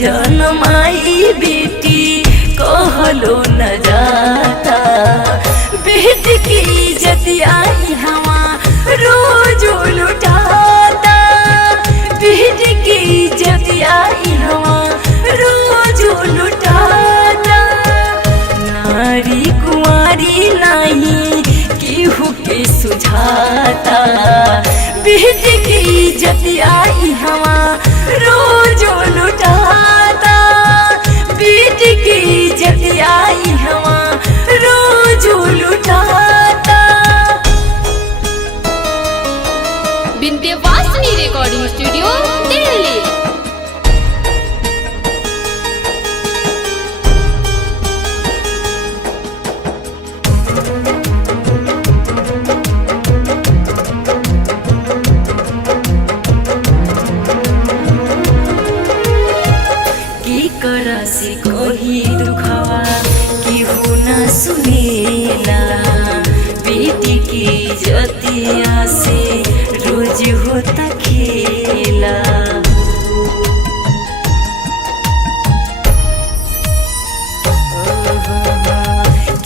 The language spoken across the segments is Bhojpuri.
सजन माई बेटी कहलो न जाता। बेटी की इज्जत आई हवा रोज लुटाता। बेटी की इज्जत आई हवा रोज लुटाता। नारी कुंवारी नहीं केहू के सुझाता। बेटी की इज्जत आई हवा रोज लुटाता। बेटी की इज्जत आई हवा रोज लुटाता। Vindhyavasini recording studio Delhi. करसी कोही दुखवा केहू न सुनेला। बेटी की इज्जतिया से रोज होता खेला।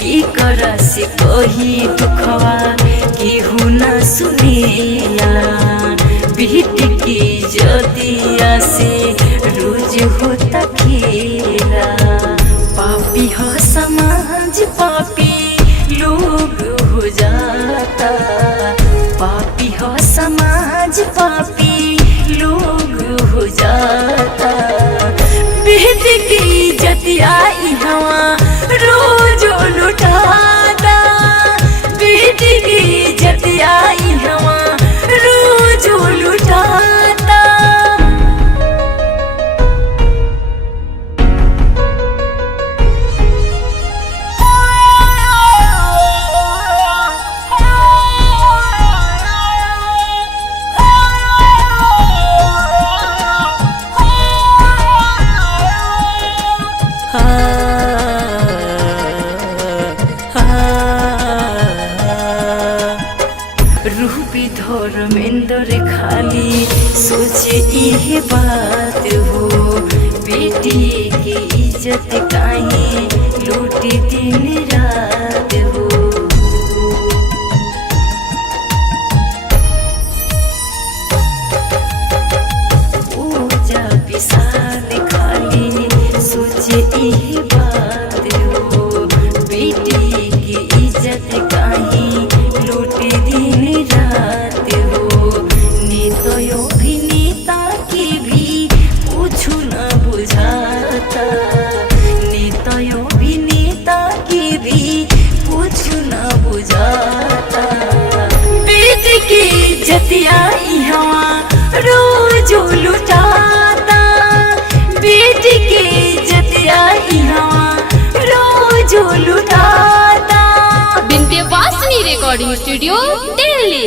की करसी कोही दुखवा केहू न सुनेला। बेटी की इज्जतिया से रोज होता खेला। पापी हो समाज पापी लोग हो जाता। पापी हो समाज पापी लोग हो जाता। बेटी की इज्जत आई हवा रोज लुटाता। बेटी की इज्जत आई हवा रोज लुटाता। रूपी धर्मेंद्र खाली सोचे यह बात हो। बेटी की इज्जत काहे लूटी दिन रात हो। पूजा विशाल खाली सोचे यह बात हो। बेटी की इज्जत काहे लूटी दिन रात हो। नेता अभिनेता की भी कुछ न बुझाता। नेता अभिनेता की भी कुछ न बुझाता। बेटी की इज्जत आई हवा रोज लुटाता। बेटी की इज्जत आई हवा रोज लुटाता। Vindhyavasini recording studio Delhi.